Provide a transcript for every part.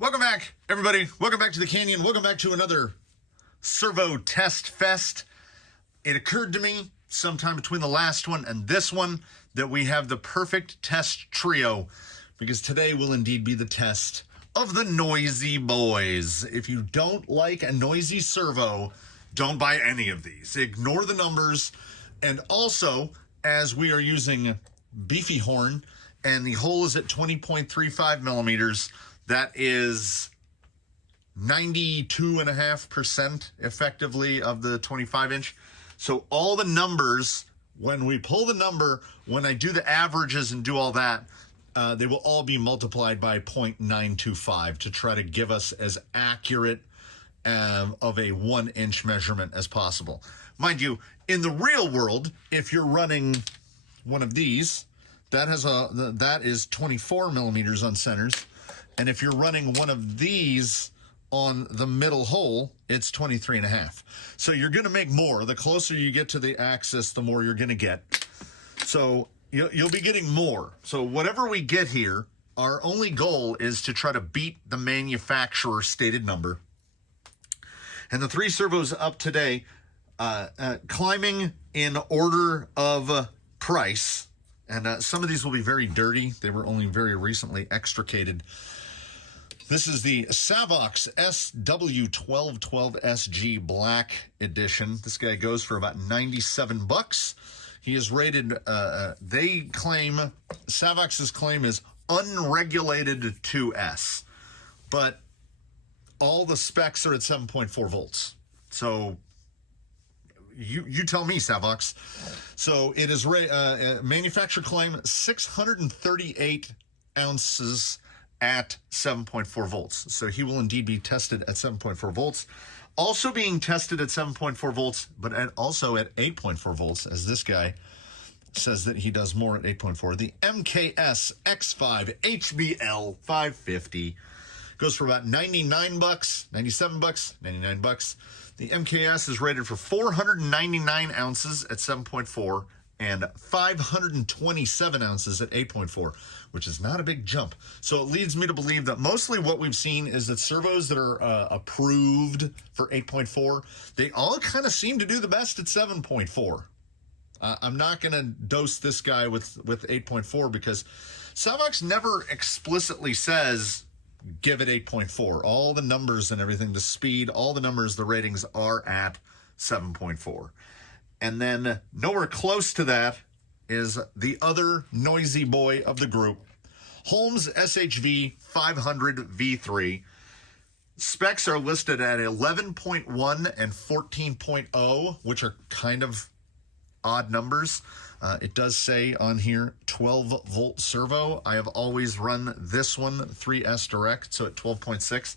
Welcome back, everybody. Welcome back to the Canyon. Welcome back to another Servo Test Fest. It occurred to me sometime between the last one and this one that we have the perfect test trio, because today will indeed be the test of the noisy boys. If you don't like a noisy servo, don't buy any of these. Ignore the numbers. And also, as we are using beefy horn and the hole is at 20.35 millimeters, that is 92.5% effectively of the 25-inch. So all the numbers, when we pull the number, when I do the averages and do all that, they will all be multiplied by 0.925 to try to give us as accurate of a 1-inch measurement as possible. Mind you, in the real world, if you're running one of these, that is 24 millimeters on centers. And if you're running one of these on the middle hole, it's 23.5. So you're going to make more. The closer you get to the axis, the more you're going to get. So you'll be getting more. So whatever we get here, our only goal is to try to beat the manufacturer's stated number. And the three servos up today, climbing in order of price. And some of these will be very dirty. They were only very recently extricated. This is the Savox SW-1212SG Black Edition. This guy goes for about $97. He is rated, Savox's claim is unregulated 2S, but all the specs are at 7.4 volts. So you tell me, Savox. So it is manufacturer claim 638 ounces at 7.4 volts. So he will indeed be tested at 7.4 volts. Also being tested at 7.4 volts, but also at 8.4 volts, as this guy says that he does more at 8.4. The MKS X5 HBL550 goes for about $99, $97, $99. The MKS is rated for 499 ounces at 7.4 and 527 ounces at 8.4, which is not a big jump. So it leads me to believe that mostly what we've seen is that servos that are approved for 8.4, they all kind of seem to do the best at 7.4. I'm not going to dose this guy with 8.4 because Savox never explicitly says give it 8.4. All the numbers and everything, the speed, all the numbers, the ratings are at 7.4. And then nowhere close to that is the other noisy boy of the group, Holmes SHV500v3. Specs are listed at 11.1 and 14.0, which are kind of odd numbers. It does say on here 12-volt servo. I have always run this one 3S direct, so at 12.6.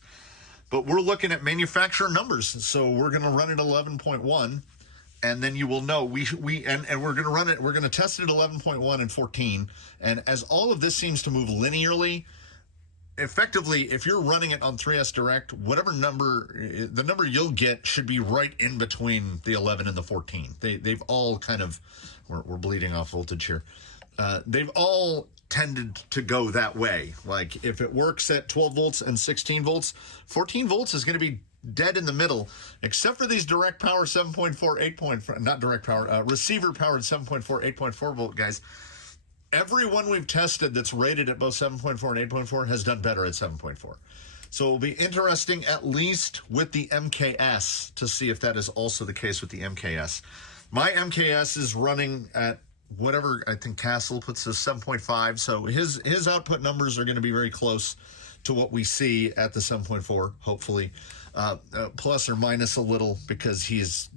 But we're looking at manufacturer numbers, so we're going to run it 11.1. And then you will know we're going to run it. We're going to test it at 11.1 and 14. And as all of this seems to move linearly, effectively, if you're running it on 3S Direct, whatever number, the number you'll get should be right in between the 11 and the 14. They've all kind of, we're bleeding off voltage here. They've all tended to go that way. Like if it works at 12 volts and 16 volts, 14 volts is going to be dead in the middle, except for these direct power 7.4, 8.4, not direct power, receiver powered 7.4, 8.4 volt guys. Everyone we've tested that's rated at both 7.4 and 8.4 has done better at 7.4. So it'll be interesting, at least with the MKS, to see if that is also the case with the MKS. My MKS is running at whatever, I think Castle puts as 7.5, so his output numbers are going to be very close to what we see at the 7.4, hopefully. Plus or minus a little, because he's,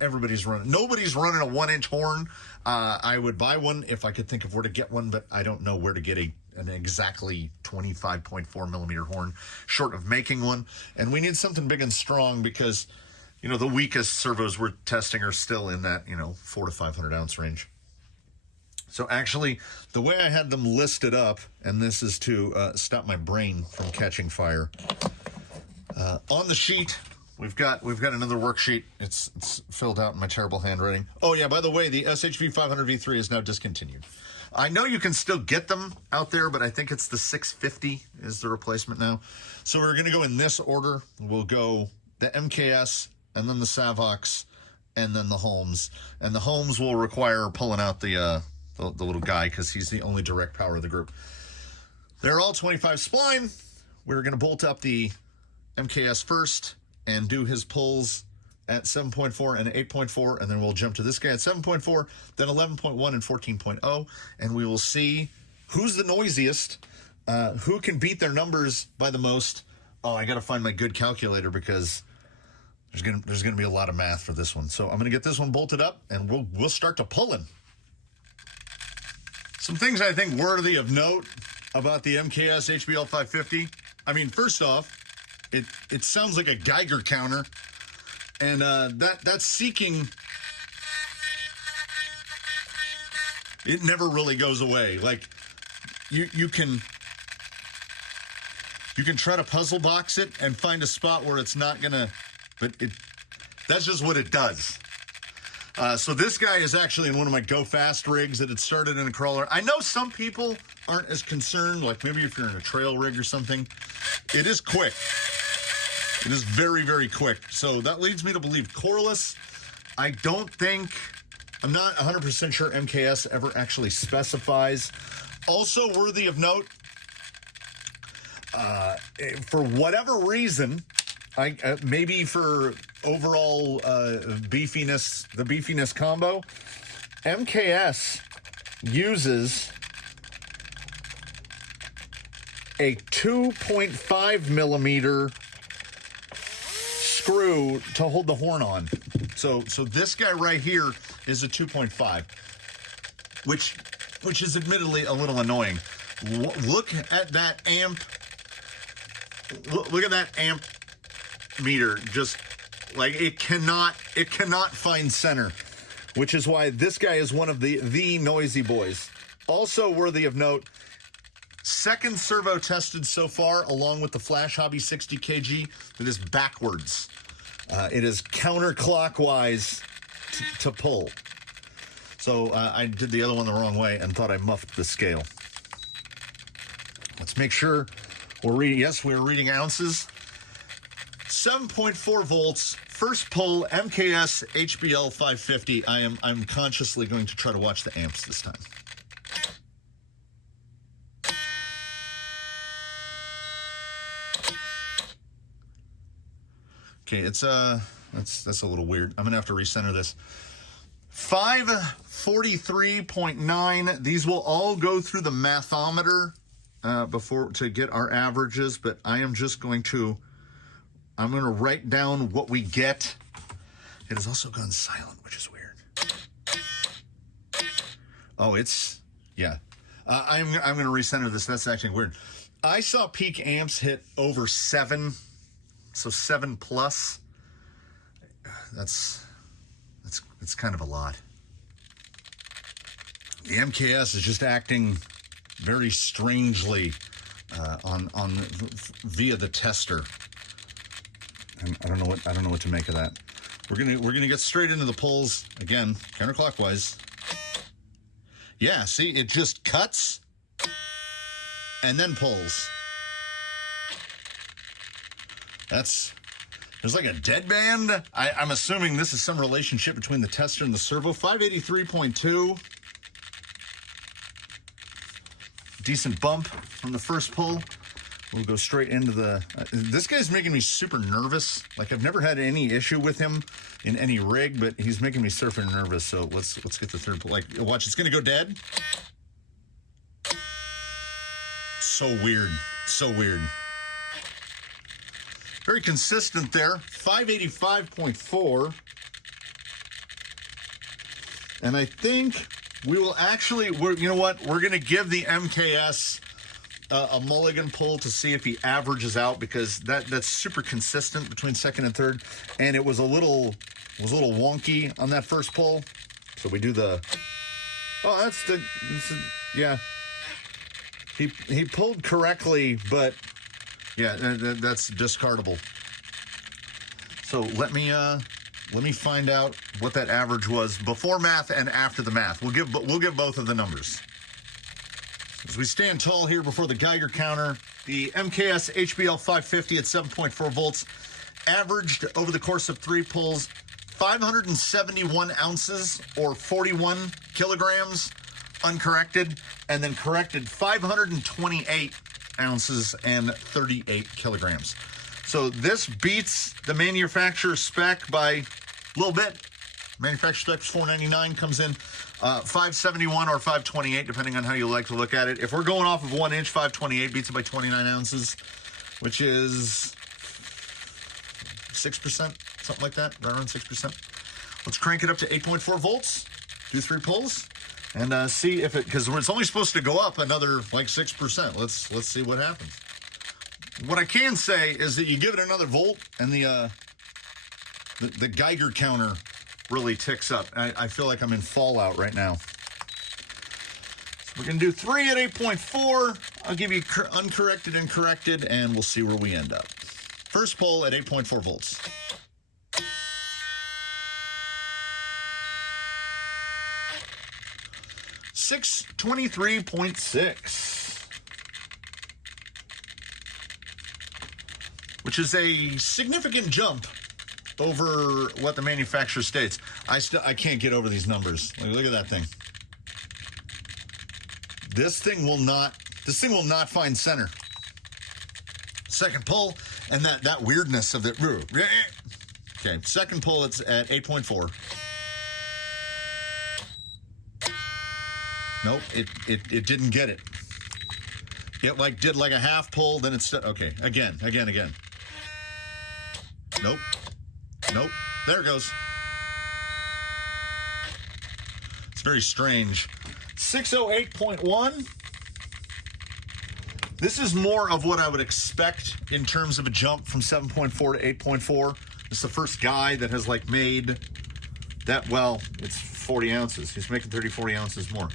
everybody's running. Nobody's running a 1-inch horn. I would buy one if I could think of where to get one, but I don't know where to get an exactly 25.4 millimeter horn, short of making one. And we need something big and strong because, the weakest servos we're testing are still in that, 400 to 500 ounce range. So actually, the way I had them listed up, and this is to stop my brain from catching fire. On the sheet, we've got another worksheet. It's filled out in my terrible handwriting. Oh yeah, by the way, the SHV500v3 is now discontinued. I know you can still get them out there, but I think it's the 650 is the replacement now. So we're going to go in this order. We'll go the MKS, and then the Savox, and then the Holmes. And the Holmes will require pulling out the little guy because he's the only direct power of the group. They're all 25 spline. We're going to bolt up the MKS first and do his pulls at 7.4 and 8.4, and then we'll jump to this guy at 7.4, then 11.1 and 14.0, and we will see who's the noisiest, who can beat their numbers by the most. Oh, I got to find my good calculator because there's gonna be a lot of math for this one. So I'm gonna get this one bolted up, and we'll start to pulling. Some things I think worthy of note about the MKS HBL550. I mean, first off, it sounds like a Geiger counter. And that seeking, it never really goes away. Like you can try to puzzle box it and find a spot where it's not gonna, but that's just what it does. So this guy is actually in one of my Go Fast rigs that had started in a crawler. I know some people aren't as concerned, like maybe if you're in a trail rig or something. It is quick. It is very, very quick. So that leads me to believe coreless. I'm not 100% sure MKS ever actually specifies. Also worthy of note, for whatever reason, maybe for overall beefiness, the beefiness combo, MKS uses a 2.5 millimeter screw to hold the horn on. So this guy right here is a 2.5, which is admittedly a little annoying. Look at that amp. Look at that amp meter. Just like it cannot find center, which is why this guy is one of the noisy boys. Also worthy of note, second servo tested so far, along with the Flash Hobby 60 kg, that is backwards. It is counterclockwise to pull. So I did the other one the wrong way and thought I muffed the scale. Let's make sure we're reading. Yes, we're reading ounces. 7.4 volts. First pull, MKS HBL550. I'm consciously going to try to watch the amps this time. Okay, it's that's a little weird. I'm gonna have to recenter this. 543.9. These will all go through the mathometer before to get our averages, but I'm going to write down what we get. It has also gone silent, which is weird. Oh, yeah. I'm gonna recenter this. That's actually weird. I saw peak amps hit over 7. So 7 plus, that's kind of a lot. The MKS is just acting very strangely via the tester. And I don't know what to make of that. We're gonna get straight into the pulls again, counterclockwise. Yeah, see, it just cuts and then pulls. There's like a dead band. I'm assuming this is some relationship between the tester and the servo. 583.2. Decent bump from the first pull. We'll go straight into the... this guy's making me super nervous. Like, I've never had any issue with him in any rig, but he's making me super nervous. So let's get the third pull. Like, watch, it's going to go dead. So weird. So weird. Very consistent there, 585.4. And I think we will actually, you know what? We're going to give the MKS a mulligan pull to see if he averages out, because that's super consistent between second and third. And it was a little wonky on that first pull. So we do the, yeah. He pulled correctly, but yeah, that's discardable. So let me find out what that average was before math and after the math. We'll give both of the numbers. As we stand tall here before the Geiger counter, the MKS HBL550 at 7.4 volts averaged over the course of 3 pulls 571 ounces or 41 kilograms uncorrected, and then corrected 528 ounces and 38 kilograms. So this beats the manufacturer spec by a little bit. Manufacturer spec is $499, comes in 571 or 528, depending on how you like to look at it. If we're going off of 1 inch, 528 beats it by 29 ounces, which is 6%, something like that, right around 6%. Let's crank it up to 8.4 volts, do 3 pulls, and see if it, because it's only supposed to go up another like 6%. Let's see what happens. What I can say is that you give it another volt, and the Geiger counter really ticks up. I feel like I'm in Fallout right now. So we're going to do 3 at 8.4. I'll give you uncorrected and corrected, and we'll see where we end up. First pull at 8.4 volts. $623.6, which is a significant jump over what the manufacturer states. I can't get over these numbers. Look at that thing. This thing will not find center. Second pull, and that weirdness of it. Okay, second pull, it's at 8.4. Nope, it didn't get it. It did a half pull, then it's okay. Again. Nope. There it goes. It's very strange. 608.1. This is more of what I would expect in terms of a jump from 7.4 to 8.4. It's the first guy that has made that. Well, it's 40 ounces. He's making 30, 40 ounces more.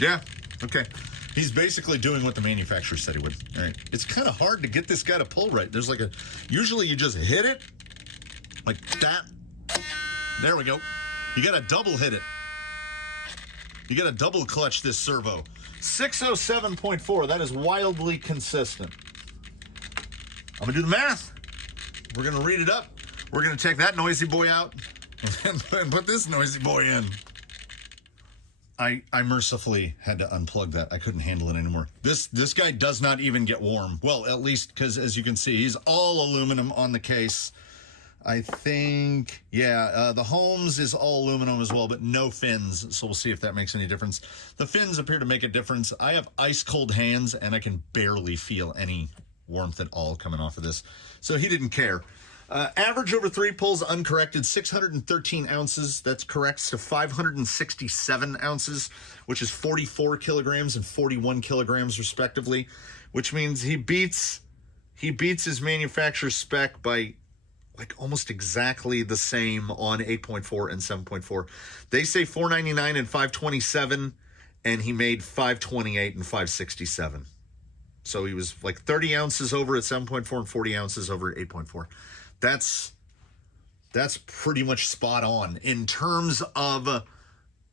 Yeah, okay. He's basically doing what the manufacturer said he would. All right. It's kind of hard to get this guy to pull right. There's usually you just hit it like that. There we go. You got to double hit it. You got to double clutch this servo. 607.4. That is wildly consistent. I'm going to do the math. We're going to read it up. We're going to take that noisy boy out and put this noisy boy in. I mercifully had to unplug that. I couldn't handle it anymore. This guy does not even get warm. Well, at least because, as you can see, he's all aluminum on the case. I think, yeah, the Holmes is all aluminum as well, but no fins. So we'll see if that makes any difference. The fins appear to make a difference. I have ice cold hands, and I can barely feel any warmth at all coming off of this. So he didn't care. Average over 3 pulls uncorrected, 613 ounces. That's corrects to 567 ounces, which is 44 kilograms and 41 kilograms respectively, which means he beats his manufacturer's spec by almost exactly the same on 8.4 and 7.4. They say 499 and 527, and he made 528 and 567. So he was 30 ounces over at 7.4 and 40 ounces over at 8.4. That's pretty much spot on. In terms of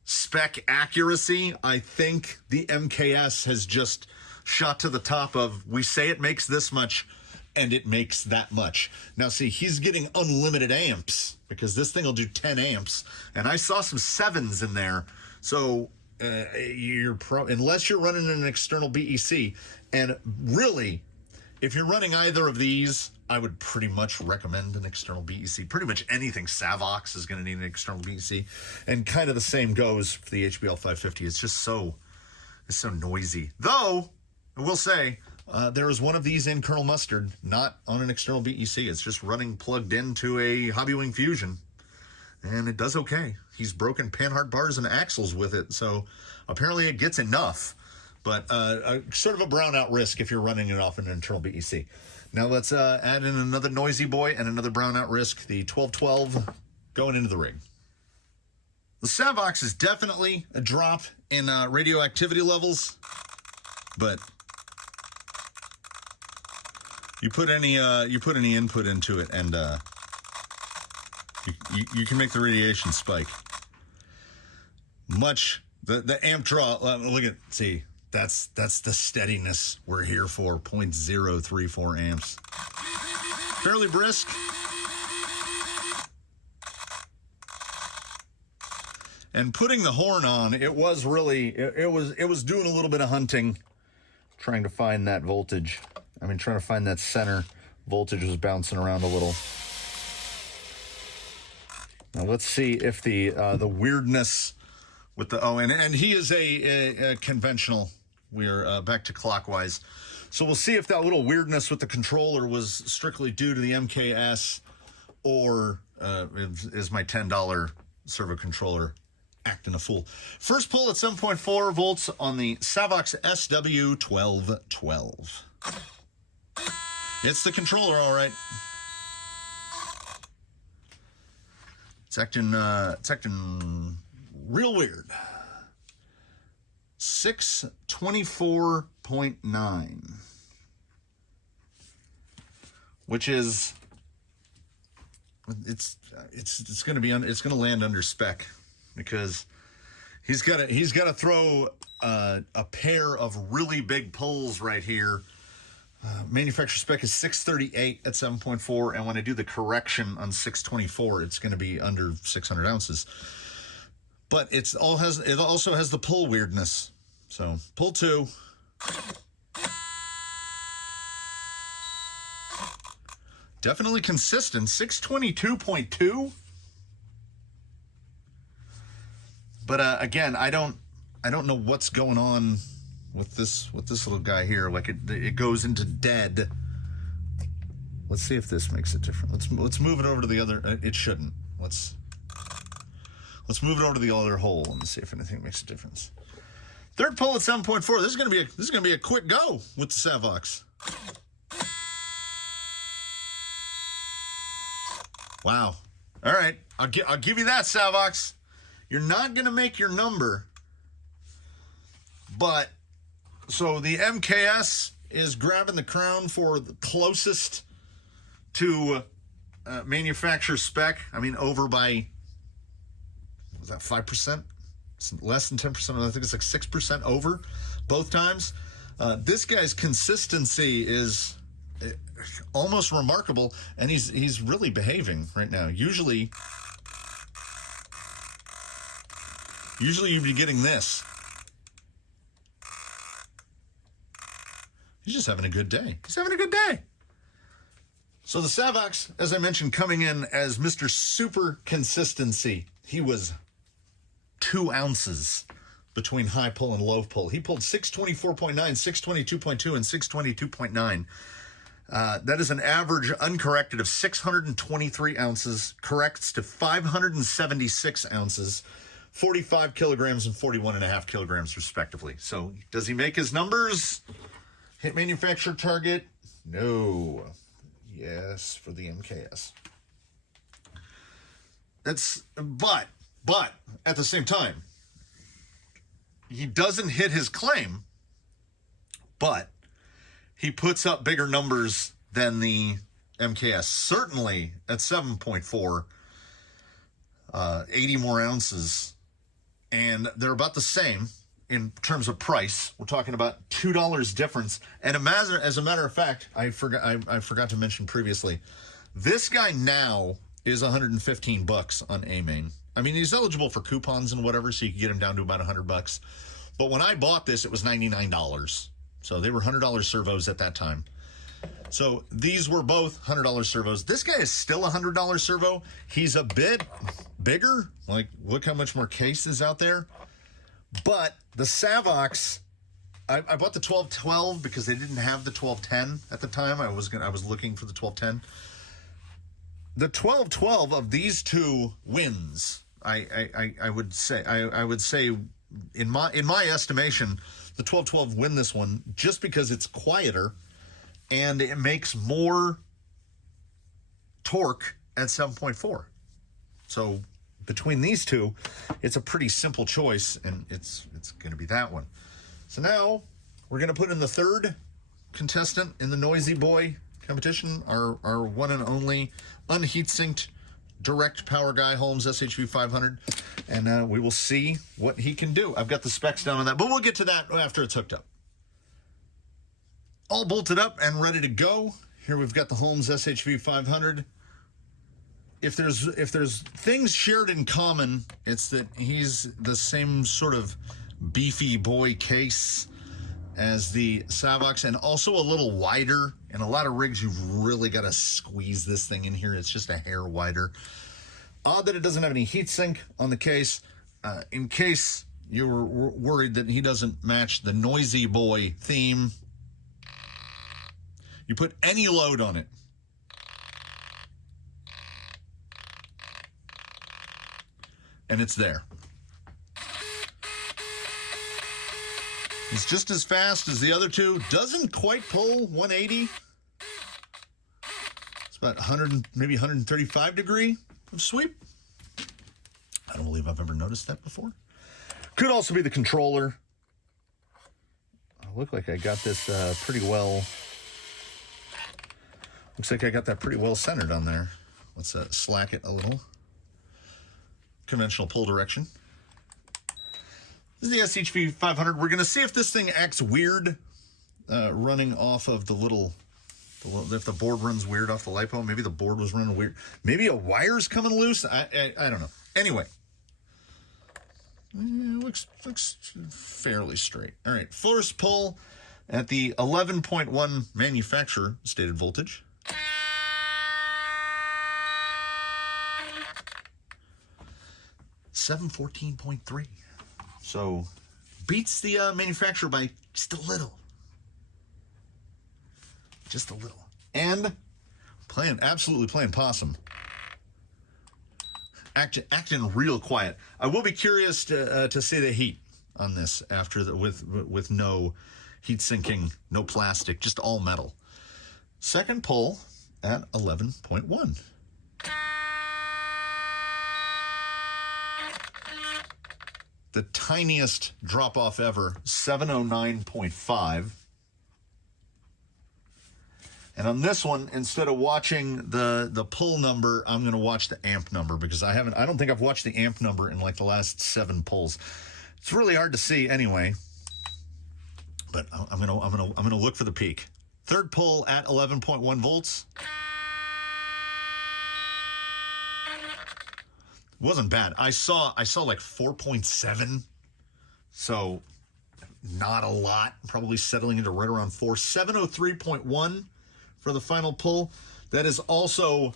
spec accuracy, I think the MKS has just shot to the top of, we say it makes this much, and it makes that much. Now, see, he's getting unlimited amps, because this thing will do 10 amps, and I saw some 7s in there. So unless you're running an external BEC, and really, if you're running either of these, I would pretty much recommend an external BEC. Pretty much anything Savox is going to need an external BEC. And kind of the same goes for the HBL550. It's just so noisy. Though, I will say, there is one of these in Colonel Mustard, not on an external BEC. It's just running plugged into a Hobbywing Fusion. And it does okay. He's broken panhard bars and axles with it. So apparently it gets enough. But sort of a brownout risk if you're running it off an internal BEC. Now let's add in another noisy boy and another brownout risk, the 1212 going into the rig. The Savox is definitely a drop in radioactivity levels, but you put any input into it, and you can make the radiation spike. The amp draw. Look at, see. that's the steadiness we're here for. 0.034 amps. Fairly brisk. And putting the horn on, it was really, it was doing a little bit of hunting, trying to find that voltage. I mean, trying to find that center. Voltage was bouncing around a little. Now let's see if the weirdness with the, oh, and he is a conventional. We're back to clockwise. So we'll see if that little weirdness with the controller was strictly due to the MKS or is my $10 servo controller acting a fool. First pull at 7.4 volts on the Savox SW-1212. It's the controller, all right. It's acting real weird. 624.9, which is it's going to land under spec, because he's got to throw a pair of really big pulls right here. Manufacturer spec is 638 at 7.4, and when I do the correction on 624, it's going to be under 600 ounces. But it also has the pull weirdness. So pull 2. Definitely consistent. 622.2. But again, I don't know what's going on with this little guy here. Like it goes into dead. Let's see if this makes it different. Let's move it over to the other. It shouldn't. Let's move it over to the other hole and see if anything makes a difference. Third pull at 7.4. This is gonna be a quick go with the Savox. Wow. All right, I'll give you that, Savox. You're not gonna make your number, but so the MKS is grabbing the crown for the closest to manufacturer spec. I mean, over by, was that 5%? Less than 10%. I think it's like 6% over both times. This guy's consistency is almost remarkable, and he's really behaving right now. Usually you'd be getting this. He's just having a good day. He's having a good day. So the Savox, as I mentioned, coming in as Mr. Super Consistency. He was 2 ounces between high pull and low pull. He pulled 624.9, 622.2, and 622.9. That is an average uncorrected of 623 ounces, corrects to 576 ounces, 45 kilograms and 41.5 kilograms respectively. So does he make his numbers? Hit manufacturer target? No. Yes, for the MKS. But at the same time, he doesn't hit his claim, but he puts up bigger numbers than the MKS. Certainly at 7.4, 80 more ounces, and they're about the same in terms of price. We're talking about $2 difference. And as a matter of fact, I forgot to mention previously, this guy now is $115 on A-Main. I mean, he's eligible for coupons and whatever, so you can get him down to about $100. But when I bought this, it was $99. So they were $100 servos at that time. So these were both $100 servos. This guy is still a $100 servo. He's a bit bigger. Like, look how much more case is out there. But the Savox, I bought the 1212 because they didn't have the 1210 at the time. I was looking for the 1210. The 1212 of these two wins. I would say in my estimation, the 1212 win this one just because it's quieter and it makes more torque at 7.4. So between these two, it's a pretty simple choice, and it's going to be that one. So now we're going to put in the third contestant in the Noisy Boy competition, our one and only unheat sinked direct power guy, Holmes SHV500, and we will see what he can do. I've got the specs down on that, but we'll get to that after it's hooked up. All bolted up and ready to go. Here we've got the Holmes SHV500. If there's things shared in common, it's that he's the same sort of beefy boy case as the Savox, and also a little wider. In a lot of rigs, you've really got to squeeze this thing in here. It's just a hair wider. Odd that it doesn't have any heatsink on the case. In case you were worried that he doesn't match the noisy boy theme, you put any load on it, and it's there. He's just as fast as the other two. Doesn't quite pull 180. It's about 100, maybe 135 degree of sweep. I don't believe I've ever noticed that before. Could also be the controller. I look like I got this pretty well. Looks like I got that pretty well centered on there. Let's slack it a little. Conventional pull direction. This is the SHV500. We're going to see if this thing acts weird running off of the little, if the board runs weird off the LiPo. Maybe the board was running weird. Maybe a wire's coming loose. I don't know. Anyway. Looks fairly straight. All right. First pull at the 11.1 manufacturer stated voltage. $714.3. So beats the manufacturer by just a little. Just a little. And absolutely playing possum. Acting real quiet. I will be curious to see the heat on this after with no heat sinking, no plastic, just all metal. Second pull at 11.1. The tiniest drop off ever, 709.5. And on this one, instead of watching the pull number, I'm going to watch the amp number, because I don't think I've watched the amp number in like the last 7 pulls. It's really hard to see anyway. But I'm going to look for the peak. Third pull at 11.1 volts. Wasn't bad. I saw like 4.7. So not a lot. Probably settling into right around 4. 703.1 for the final pull. That is also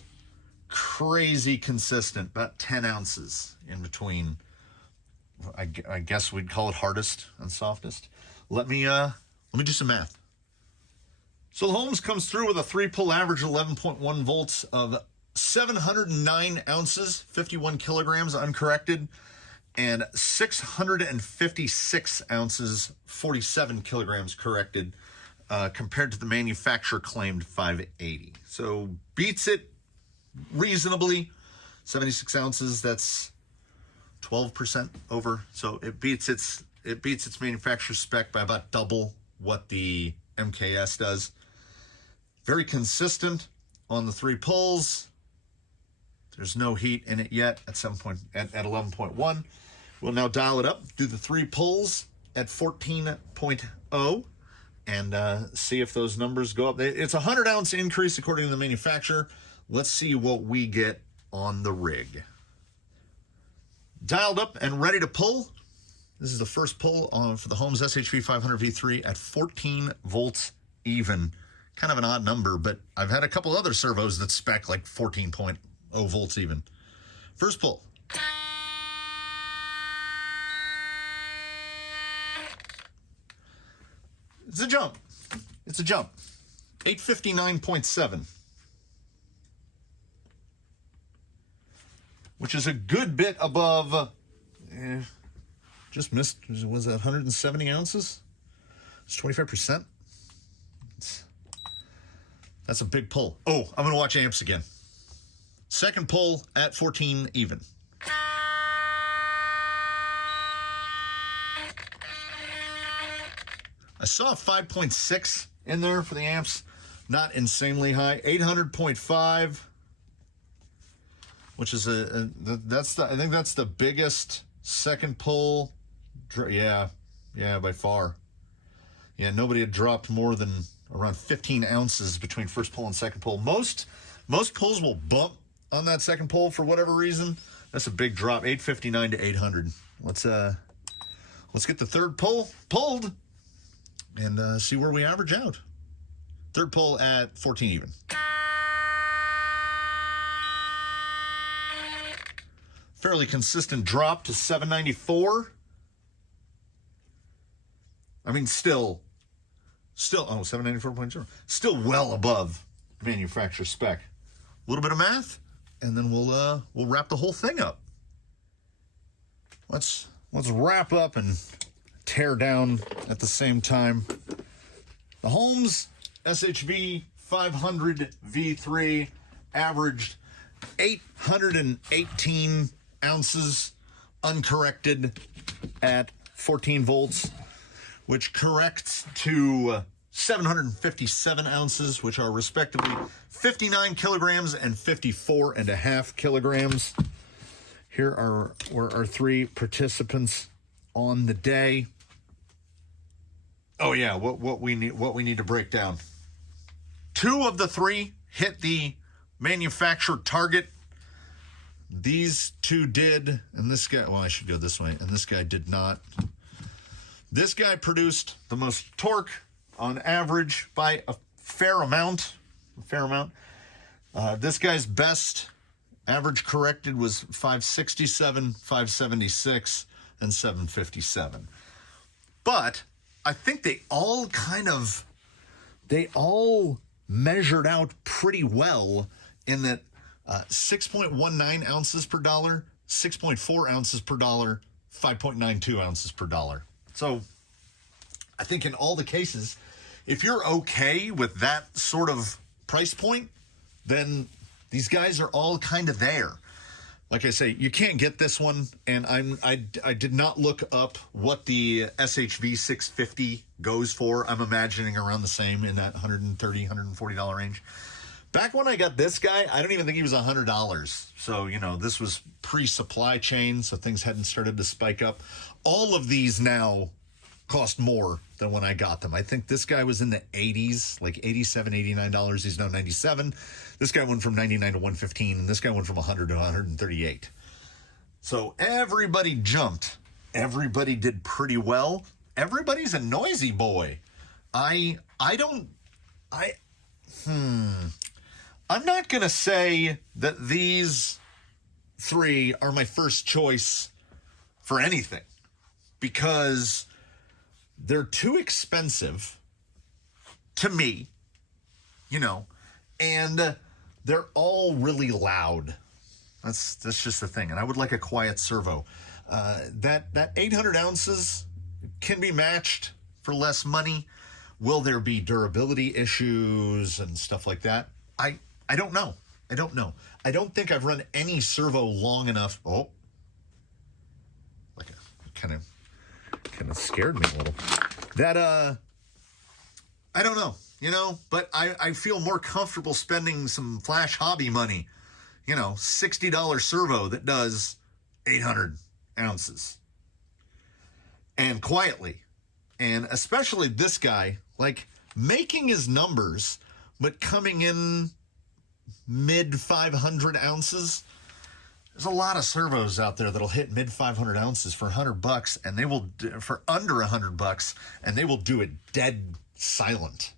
crazy consistent. About 10 ounces in between. I guess we'd call it hardest and softest. Let me do some math. So the Holmes comes through with a 3-pull average 11.1 volts of 709 ounces, 51 kilograms uncorrected, and 656 ounces, 47 kilograms corrected, compared to the manufacturer claimed 580. So beats it reasonably. 76 ounces, that's 12% over. So it beats its manufacturer spec by about double what the MKS does. Very consistent on the 3 pulls. There's no heat in it yet at 11.1. We'll now dial it up, do the 3 pulls at 14.0, and see if those numbers go up. It's a 100-ounce increase according to the manufacturer. Let's see what we get on the rig. Dialed up and ready to pull. This is the first pull for the Holmes SHV500v3 at 14 volts even. Kind of an odd number, but I've had a couple other servos that spec like 14.0 volts even. First pull. It's a jump. It's a jump. 859.7. Which is a good bit above, just missed, was that 170 ounces? It's 25%. That's a big pull. Oh, I'm going to watch amps again. Second pull at 14 even. I saw 5.6 in there for the amps. Not insanely high. 800.5, which is I think that's the biggest second pull. Yeah, by far. Yeah, nobody had dropped more than around 15 ounces between first pull and second pull. Most pulls will bump on that second pull for whatever reason. That's a big drop, 859 to 800. Let's get the third pull pulled and see where we average out. Third pull at 14 even. Fairly consistent drop to 794. I mean, still, oh, 794.0. Still well above manufacturer spec. A little bit of math, and then we'll wrap the whole thing up. Let's wrap up and tear down at the same time. The Holmes SHV500v3 averaged 818 ounces uncorrected at 14 volts, which corrects to 757 ounces, which are respectively 59 kilograms and 54.5 kilograms. Here are our three participants on the day. Oh yeah, what we need to break down. Two of the three hit the manufacturer target. These two did, and this guy, well, I should go this way, and this guy did not. This guy produced the most torque on average by a fair amount. This guy's best average corrected was 567, 576, and 757. But I think they all measured out pretty well in that 6.19 ounces per dollar, 6.4 ounces per dollar, 5.92 ounces per dollar. So I think in all the cases, if you're okay with that sort of price point, then these guys are all kind of there. Like I say, you can't get this one, and I did not look up what the SHV 650 goes for. I'm imagining around the same in that $130, $140 range. Back when I got this guy, I don't even think he was $100. So, this was pre-supply chain, so things hadn't started to spike up. All of these now cost more than when I got them. I think this guy was in the 80s, like $87, $89. He's now $97. This guy went from $99 to $115, and this guy went from $100 to $138. So everybody jumped. Everybody did pretty well. Everybody's a noisy boy. I'm not going to say that these three are my first choice for anything because they're too expensive to me, and they're all really loud. That's just the thing. And I would like a quiet servo. That 800 ounces can be matched for less money. Will there be durability issues and stuff like that? I don't know. I don't think I've run any servo long enough. Oh, like kind of scared me a little. That I don't know, but I feel more comfortable spending some flash hobby money, $60 servo that does 800 ounces and quietly, and especially this guy, like making his numbers, but coming in mid 500 ounces. There's a lot of servos out there that'll hit mid 500 ounces for $100, and they will for under $100, and they will do it dead silent.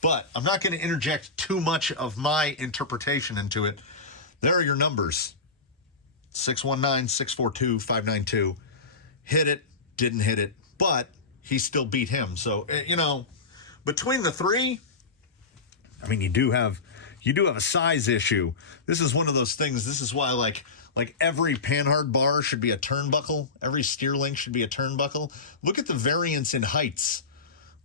But I'm not going to interject too much of my interpretation into it. There are your numbers: 619, 642, 592. Hit it, didn't hit it, but he still beat him. So between the three, I mean, you do have a size issue. This is one of those things. This is why like every panhard bar should be a turnbuckle. Every steer link should be a turnbuckle. Look at the variance in heights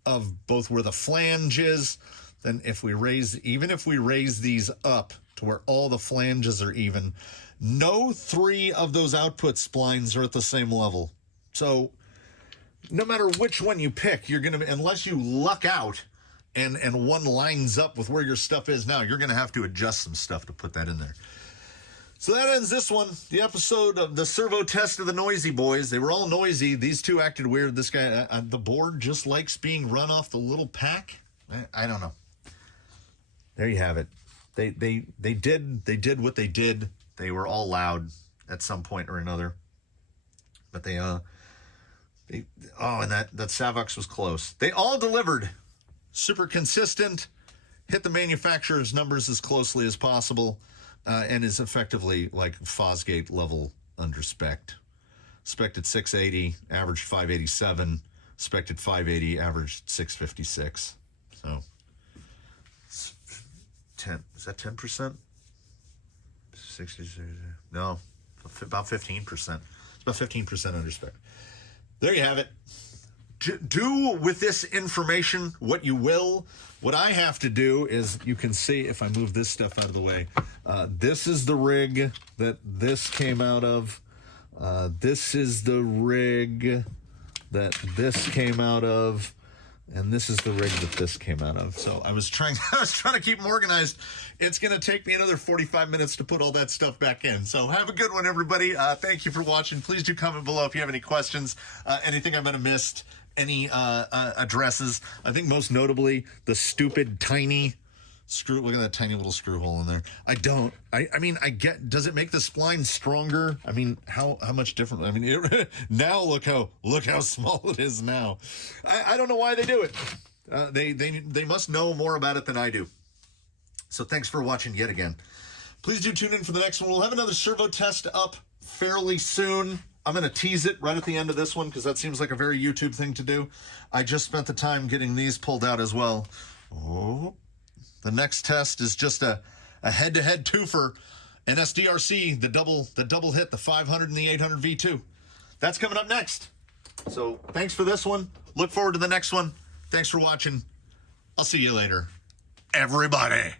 of both where the flange is. Then even if we raise these up to where all the flanges are even, no three of those output splines are at the same level. So no matter which one you pick, you're going to, unless you luck out and one lines up with where your stuff is now, you're going to have to adjust some stuff to put that in there. So that ends this one, the episode of the servo test of the noisy boys. They were all noisy. These two acted weird. This guy, the board just likes being run off the little pack. I don't know. There you have it. They did what they did. They were all loud at some point or another. But and that Savox was close. They all delivered. Super consistent. Hit the manufacturer's numbers as closely as possible. And is effectively like Fosgate level under spec'd. Spec'd at 680, averaged 587. Spec'd at 580, averaged 656. So, 10, is that 10%? 60, no, about 15%. It's about 15% under spec. There you have it. Do with this information what you will. What I have to do is, you can see if I move this stuff out of the way, this is the rig that this came out of. This is the rig that this came out of. And this is the rig that this came out of. So I was trying to keep them organized. It's going to take me another 45 minutes to put all that stuff back in. So have a good one, everybody. Thank you for watching. Please do comment below if you have any questions, anything I might have missed, any addresses. I think most notably the stupid tiny screw. Look at that tiny little screw hole in there. I mean, I get, does it make the spline stronger? I mean, how much different? I mean, now look how small it is now. I don't know why they do it. They must know more about it than I do. So thanks for watching yet again. Please do tune in for the next one. We'll have another servo test up fairly soon. I'm going to tease it right at the end of this one because that seems like a very YouTube thing to do. I just spent the time getting these pulled out as well. Oh. The next test is just a head-to-head twofer, an SDRC, the double hit, the 500 and the 800 V2. That's coming up next. So thanks for this one. Look forward to the next one. Thanks for watching. I'll see you later, everybody.